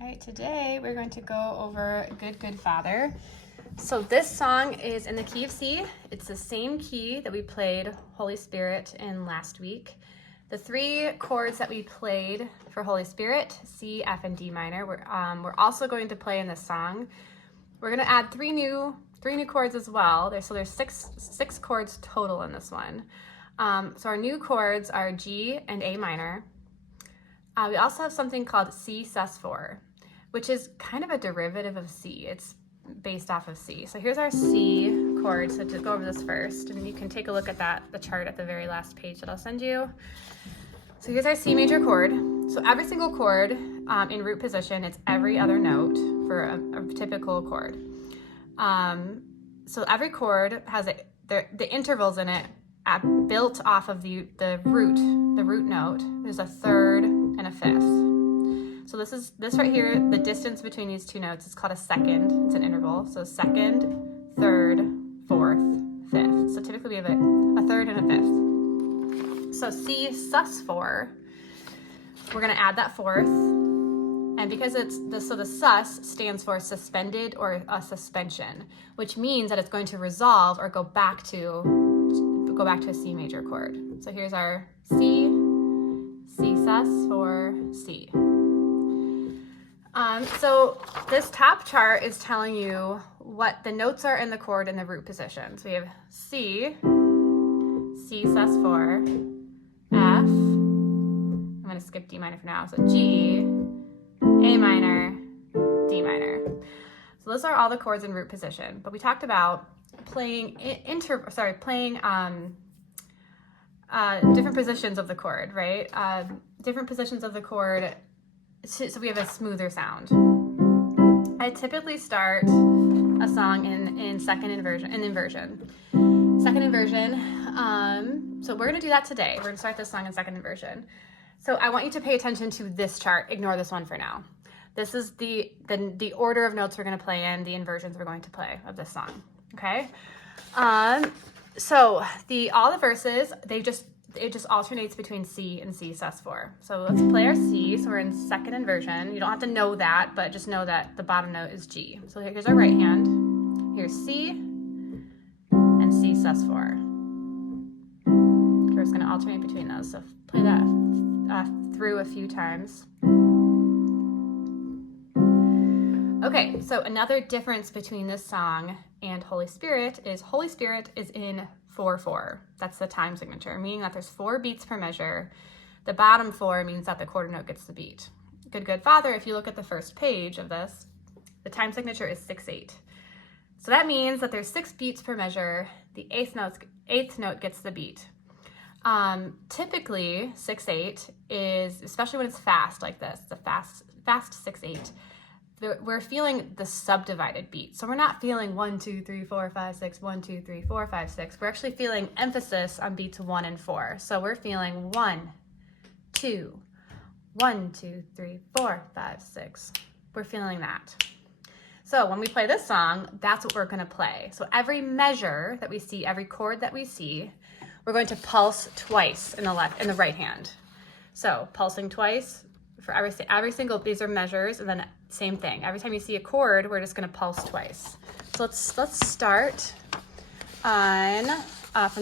All right, today we're going to go over Good, Good Father. So this song is in the key of C. It's the same key that we played Holy Spirit in last week. The three chords that we played for Holy Spirit, C, F, and D minor, we're also going to play in this song. We're going to add three new chords as well. So there's six chords total in this one. So our new chords are G and A minor. We also have something called C sus4, which is kind of a derivative of C. It's based off of C. So here's our C chord. So to go over this first, and you can take a look at the chart at the very last page that I'll send you. So here's our C major chord. So every single chord in root position, it's every other note for a typical chord. So every chord has the intervals in it built off of the root note. There's a third and a fifth. So this right here, the distance between these two notes is called a second. It's an interval. So second, third, fourth, fifth. So typically we have a third and a fifth. So C sus4, we're going to add that fourth. And because so the sus stands for suspended or a suspension, which means that it's going to resolve or go back to a C major chord. So here's our C, C sus4, C. So this top chart is telling you what the notes are in the chord in the root position. So we have C, C sus4, F, I'm going to skip D minor for now, so G, A minor, D minor. So those are all the chords in root position, but we talked about playing different positions of the chord, right? Different positions of the chord, so we have a smoother sound. I typically start a song in second inversion, Second inversion. So we're gonna do that today. We're gonna start this song in second inversion. So I want you to pay attention to this chart. Ignore this one for now. This is the order of notes we're gonna play in, the inversions we're going to play of this song. Okay. So all the verses, it just alternates between C and C sus4. So let's play our C. So we're in second inversion. You don't have to know that, but just know that the bottom note is G. So here's our right hand. Here's C and C sus4. We're just going to alternate between those. So play that through a few times. Okay, so another difference between this song and Holy Spirit is in 4/4. That's the time signature, meaning that there's 4 beats per measure. The bottom 4 means that the quarter note gets the beat. Good, Good Father, if you look at the first page of this, the time signature is 6/8. So that means that there's 6 beats per measure. The eighth note gets the beat. Typically 6/8 is, especially when it's fast like this, it's a fast 6/8. We're feeling the subdivided beat. So we're not feeling 1, 2, 3, 4, 5, 6, 1, 2, 3, 4, 5, 6. We're actually feeling emphasis on beats 1 and 4. So we're feeling 1, 2, 1, 2, 3, 4, 5, 6. We're feeling that. So when we play this song, that's what we're gonna play. So every measure that we see, every chord that we see, we're going to pulse twice in the right hand. So pulsing twice for every single, these are measures, and then same thing. Every time you see a chord, we're just gonna pulse twice. So let's start from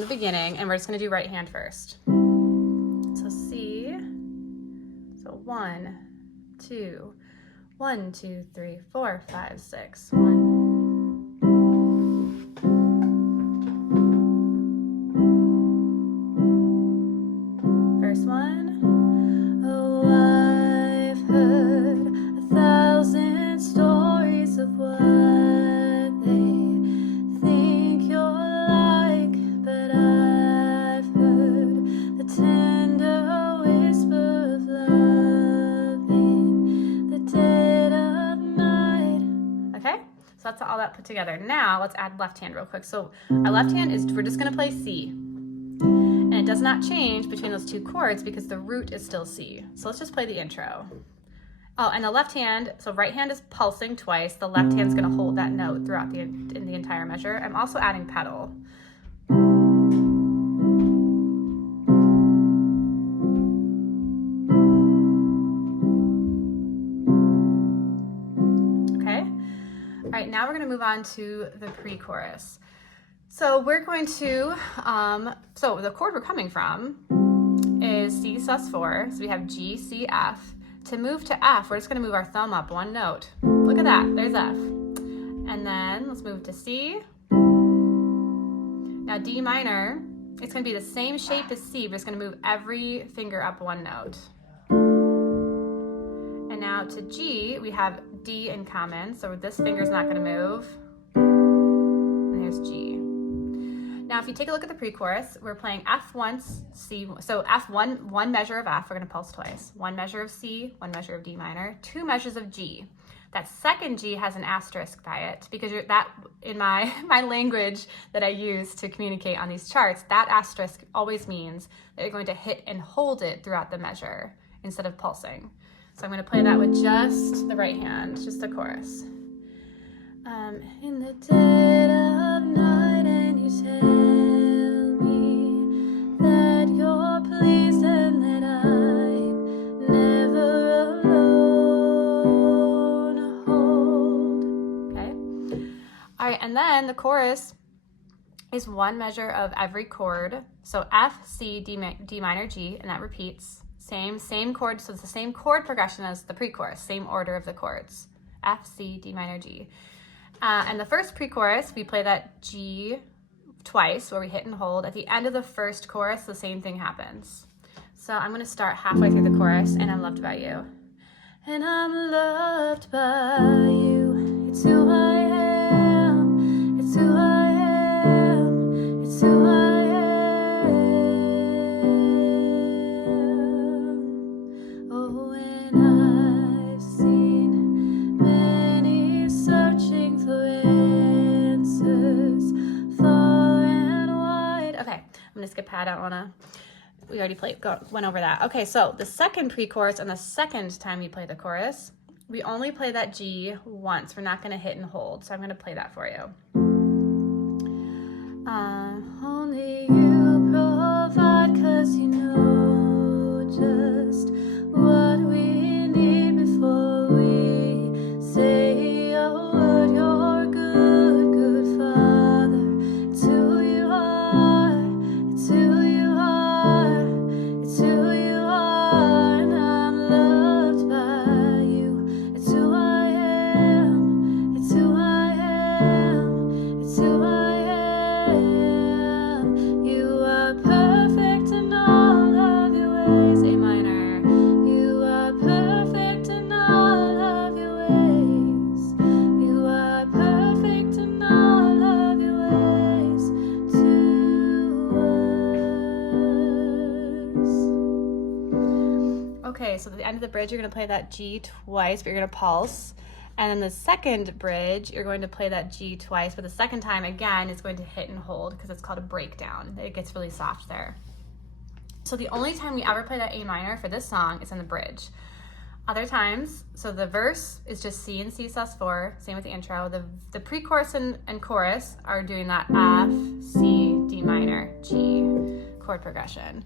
the beginning, and we're just gonna do right hand first. So C, so 1, 2, 1, 2, 3, 4, 5, 6, 1. First one. Oh, I've heard 1,000 stories of what they think you're like, but I've heard the tender whisper of love in the dead of night. Okay, so that's all that put together. Now let's add left hand real quick. So our left hand we're just gonna play C. And it does not change between those two chords because the root is still C. So let's just play the intro. Oh, and the left hand, so right hand is pulsing twice. The left hand's gonna hold that note throughout in the entire measure. I'm also adding pedal. right, now we're gonna move on to the pre-chorus. So we're going to, so the chord we're coming from is C sus4. So we have G, C, F. To move to F, we're just gonna move our thumb up one note. Look at that, there's F. And then let's move to C. Now D minor, it's gonna be the same shape as C, but it's gonna move every finger up one note. And now to G, we have D in common, so this finger's not gonna move. And here's G. Now, if you take a look at the pre-chorus, we're playing F once, C, so F, one measure of F, we're gonna pulse twice. One measure of C, one measure of D minor, two measures of G. That second G has an asterisk by it because that in my language that I use to communicate on these charts, that asterisk always means that you're going to hit and hold it throughout the measure instead of pulsing. So I'm gonna play that with just the right hand, just the chorus. In the dead of night and you tell me that you're pleased and that I'm never alone. Hold. Okay. All right, and then the chorus is one measure of every chord. So F, C, D minor, G, and that repeats. Same chord, so it's the same chord progression as the pre-chorus, same order of the chords. F, C, D minor, G. And the first pre-chorus, we play that G twice, where we hit and hold. At the end of the first chorus, the same thing happens. So I'm gonna start halfway through the chorus, and I'm loved by you. And I'm loved by you. It's who I am. It's who I am. It's who I am. Oh, and I've seen many searching for answers far and wide. Okay, I'm gonna skip ahead. I don't wanna. We already went over that. Okay, so the second pre-chorus and the second time we play the chorus, we only play that G once. We're not gonna hit and hold. So I'm gonna play that for you. Only you provide, 'cause you know just what we need before we say a word. You're a good, good Father. It's who you are. It's who you are. It's who you are, and I'm loved by you. It's who I am. It's who I am. It's who I am. You are perfect in all of your ways. A minor. You are perfect in all of your ways. You are perfect in all of your ways to us. Okay, so at the end of the bridge, you're going to play that G twice, but you're going to pulse. And then the second bridge, you're going to play that G twice, but the second time, again, is going to hit and hold because it's called a breakdown. It gets really soft there. So the only time we ever play that A minor for this song is in the bridge. Other times, so the verse is just C and C sus4, same with the intro. The pre-chorus and chorus are doing that F, C, D minor, G chord progression.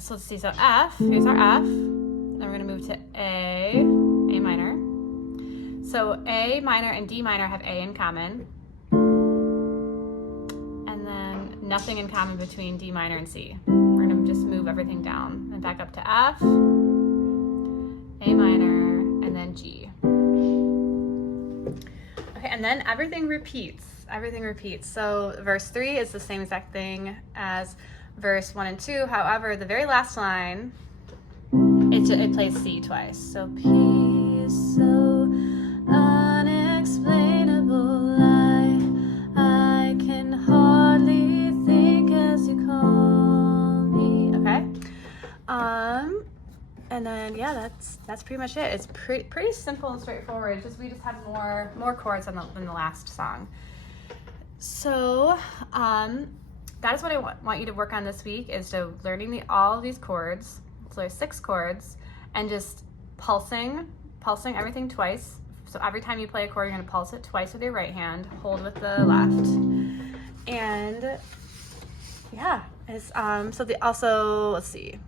So let's see, so F, here's our F. Then we're gonna move to A minor. So A minor and D minor have A in common. And then nothing in common between D minor and C. We're gonna just move everything down and back up to F, A minor, and then G. Okay, and then everything repeats. Everything repeats. So verse 3 is the same exact thing as verse 1 and 2. However, the very last line, it plays C twice. So peace so unexplainable, I can hardly think as you call me. Okay. And then yeah, that's pretty much it. It's pretty simple and straightforward. We just have more chords than the last song. So that is what I want you to work on this week, is to learning all of these chords. So there's 6 chords, and just pulsing everything twice. So every time you play a chord, you're gonna pulse it twice with your right hand, hold with the left, and yeah. It's also let's see.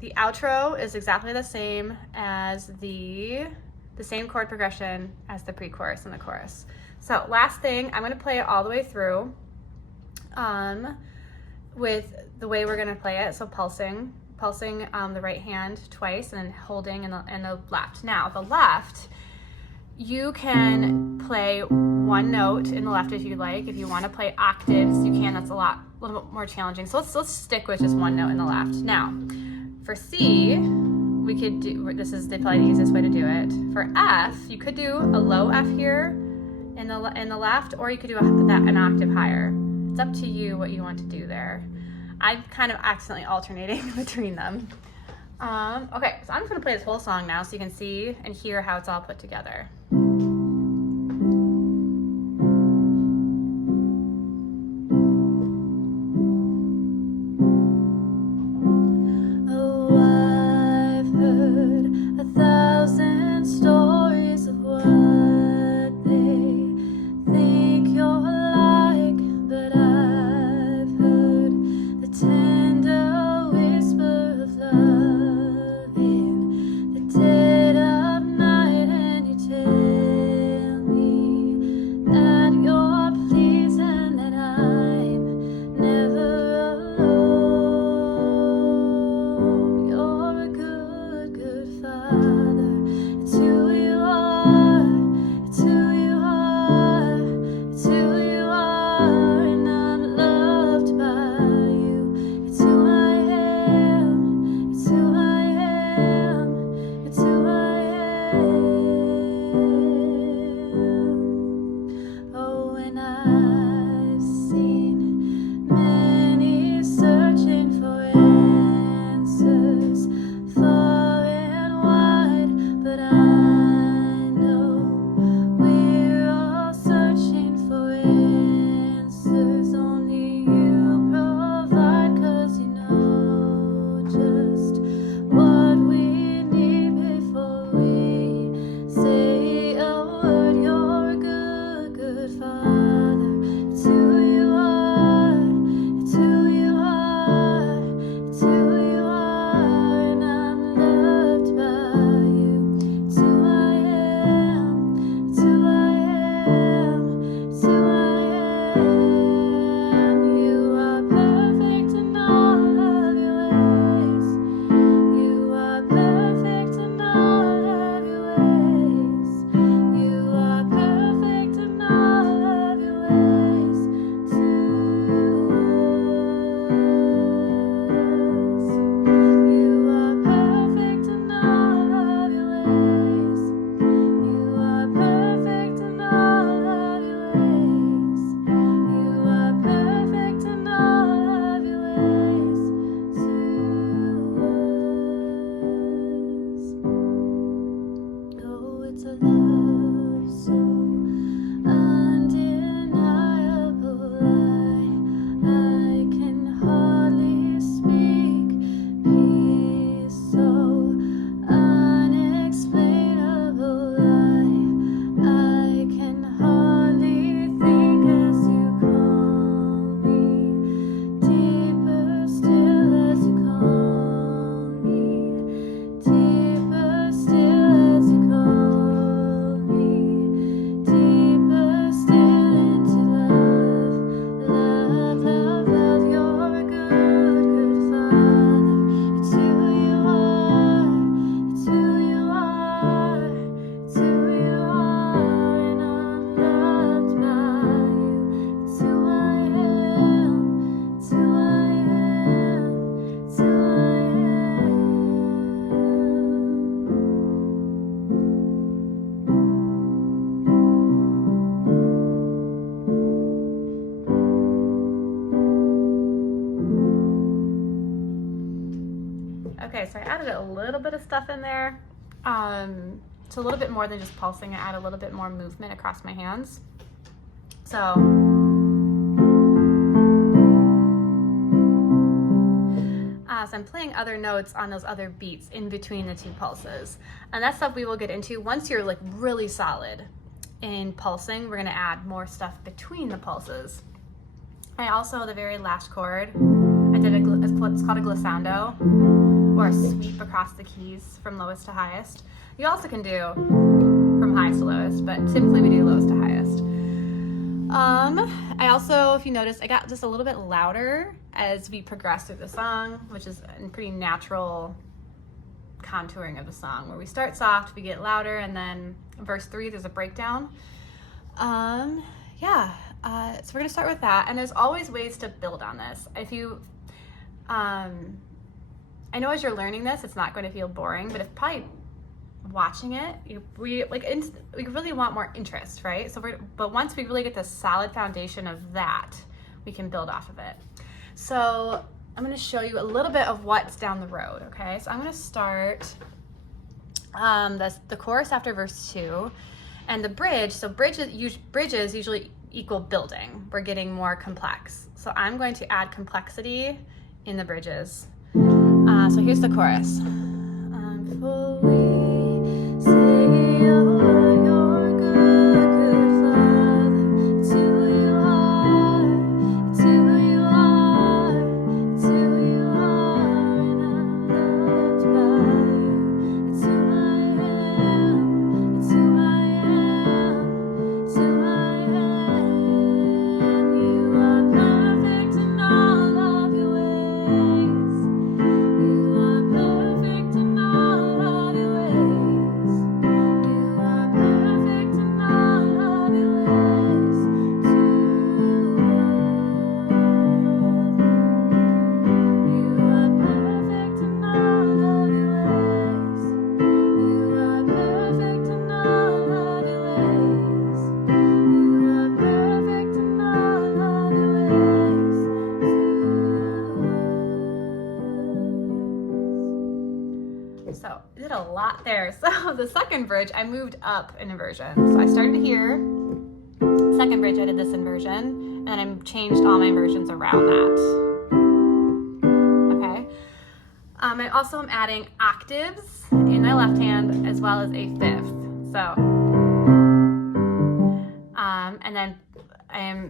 The outro is exactly the same as the the same chord progression as the pre-chorus and the chorus. So last thing, I'm gonna play it all the way through with the way we're gonna play it. So pulsing the right hand twice and then holding in the left. Now the left, you can play one note in the left if you like. If you want to play octaves, you can. That's a little bit more challenging. So let's stick with just one note in the left. Now, for C, we could do, this is probably the easiest way to do it. For F, you could do a low F here in the left, or you could do an octave higher. It's up to you what you want to do there. I'm kind of accidentally alternating between them. Okay, so I'm just gonna play this whole song now so you can see and hear how it's all put together. Okay, so I added a little bit of stuff in there. So a little bit more than just pulsing, I add a little bit more movement across my hands. So I'm playing other notes on those other beats in between the two pulses. And that's stuff we will get into once you're like really solid in pulsing. We're gonna add more stuff between the pulses. I also, the very last chord, I did it's called a glissando, or a sweep across the keys from lowest to highest. You also can do from highest to lowest, but typically we do lowest to highest. I also, if you notice, I got just a little bit louder as we progress through the song, which is a pretty natural contouring of the song, where we start soft, we get louder, and then verse 3 there's a breakdown. So we're gonna start with that, and there's always ways to build on this. If you I know as you're learning this, it's not going to feel boring, but if probably watching it, we really want more interest, right? But once we really get the solid foundation of that, we can build off of it. So I'm going to show you a little bit of what's down the road, okay? So I'm going to start the chorus after verse 2, and the bridge. So bridges usually equal building. We're getting more complex. So I'm going to add complexity in the bridges. So here's the chorus. Fully say you're good, good Father. It's who you are, it's who you are, it's who you are, and I'm loved by you. It's who I am, it's who I am, it's who I am. You are perfect in all of your ways. You are perfect in all of your ways. You are perfect in all of your ways to us. You are perfect in all of your ways. You are perfect in all of your ways. You are perfect in all of your ways to us. So I did a lot there. So the second bridge, I moved up an inversion. So I started here. Second bridge, I did this inversion, and then I changed all my inversions around that. Okay. I also am adding octaves in my left hand as well as a fifth. So, and then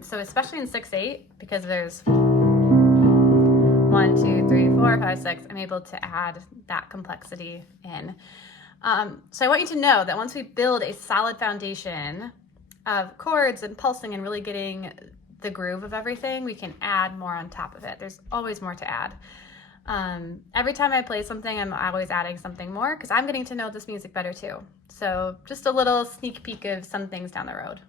so especially in 6/8, because there's 1, 2, 3, 4, 5, 6, I'm able to add that complexity in. So I want you to know that once we build a solid foundation of chords and pulsing and really getting the groove of everything, we can add more on top of it. There's always more to add. Every time I play something, I'm always adding something more because I'm getting to know this music better too. So just a little sneak peek of some things down the road.